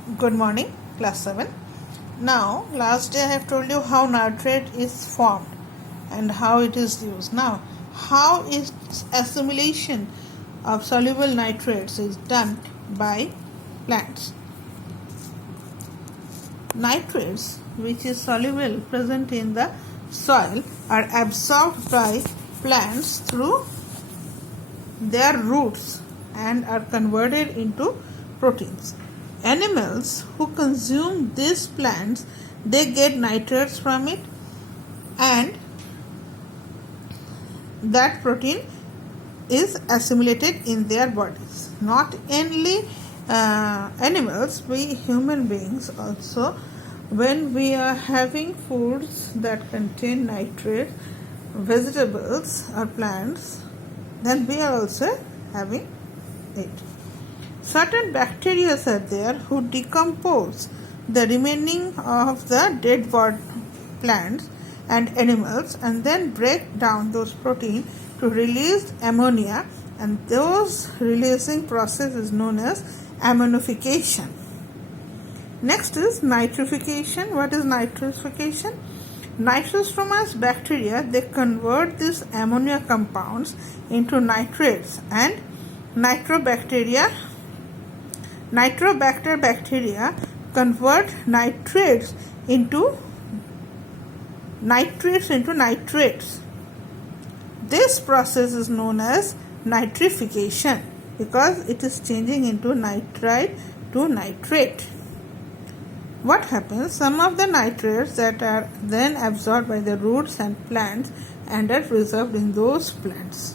Good morning, class 7. Now, last day I have told you how nitrate is formed and how it is used. Now, how is assimilation of soluble nitrates is done by plants. Nitrates, which is soluble present in the soil, are absorbed by plants through their roots and are converted into proteins. Animals who consume these plants, they get nitrates from it, and that protein is assimilated in their bodies. Not only animals, we human beings also, when we are having foods that contain nitrates, vegetables or plants, then we are also having it. Certain bacteria are there who decompose the remaining of the dead plants and animals and then break down those proteins to release ammonia, and those releasing process is known as ammonification. Next is nitrification. What is nitrification? Nitrostromous bacteria, they convert these ammonia compounds into nitrates, and nitrobacter bacteria convert nitrates into nitrates. This process is known as nitrification because it is changing into nitrite to nitrate. What happens? Some of the nitrates that are then absorbed by the roots and plants and are preserved in those plants.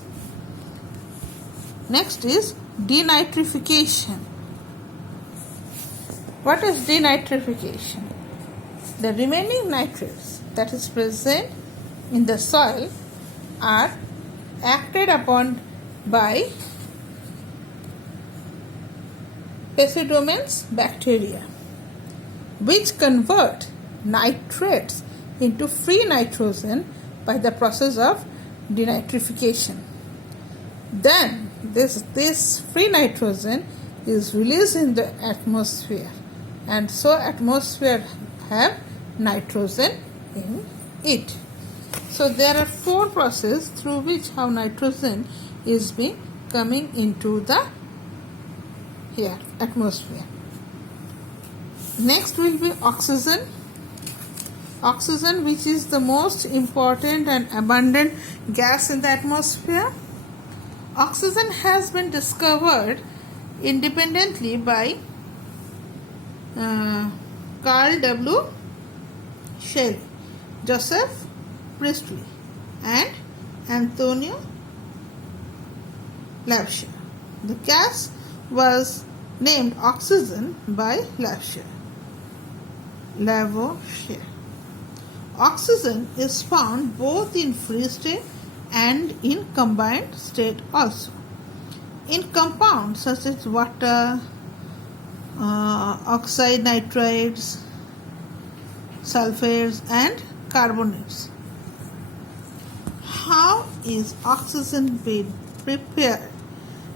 Next is denitrification. What is denitrification? The remaining nitrates that is present in the soil are acted upon by Pseudomonas bacteria, which convert nitrates into free nitrogen by the process of denitrification. Then this free nitrogen is released in the atmosphere, and so atmosphere have nitrogen in it. So there are 4 processes through which how nitrogen is being coming into the atmosphere. Next will be oxygen. Oxygen, which is the most important and abundant gas in the atmosphere. Oxygen has been discovered independently by Carl W. Shelley, Joseph Priestley, and Antonio Lavoisier. The gas was named oxygen by Lavoisier. Oxygen is found both in free state and in combined state also. In compounds such as water, oxide nitrites, sulfates and carbonates. How is oxygen being prepared?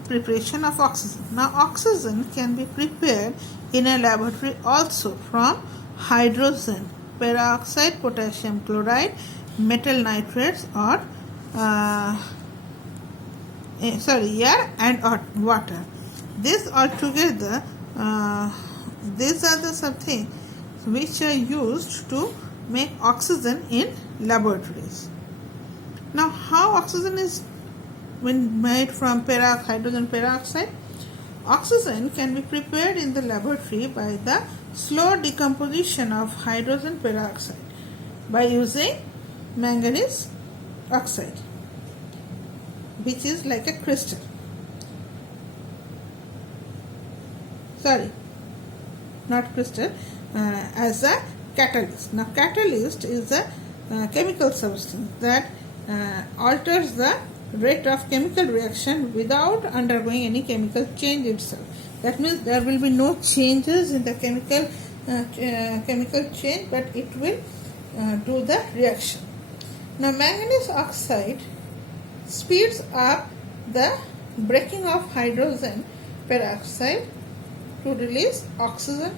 Preparation of oxygen. Now oxygen can be prepared in a laboratory also from hydrogen, peroxide, potassium chloride, metal nitrates or air and water. This altogether, these are the something which are used to make oxygen in laboratories. Now, how oxygen is when made from hydrogen peroxide? Oxygen can be prepared in the laboratory by the slow decomposition of hydrogen peroxide by using manganese oxide, which is like a crystal. Not crystal, as a catalyst. Now, catalyst is a chemical substance that alters the rate of chemical reaction without undergoing any chemical change itself. That means there will be no changes in the chemical change, but it will do the reaction. Now, manganese oxide speeds up the breaking of hydrogen peroxide to release oxygen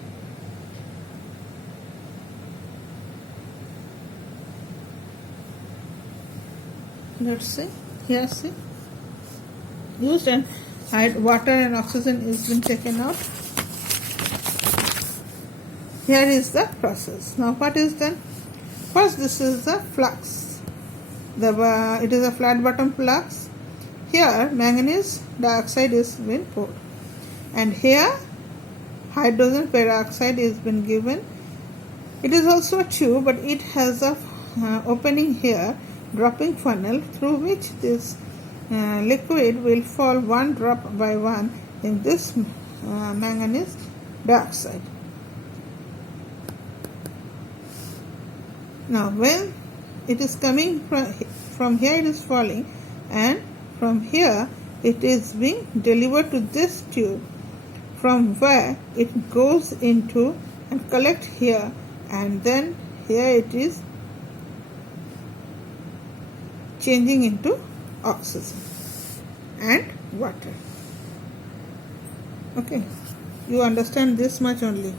let's see here, see, used, and water and oxygen is being taken out. Here is the process. Now what is then? First, this is the flux. It is a flat bottom flux. Here manganese dioxide is being poured, and here hydrogen peroxide is been given. It is also a tube, but it has a opening here, dropping funnel, through which this liquid will fall one drop by one in this manganese dioxide. Now when it is coming from here, it is falling, and from here it is being delivered to this tube, from where it goes into and collect here, and then here it is changing into oxygen and water. Okay, you understand this much only.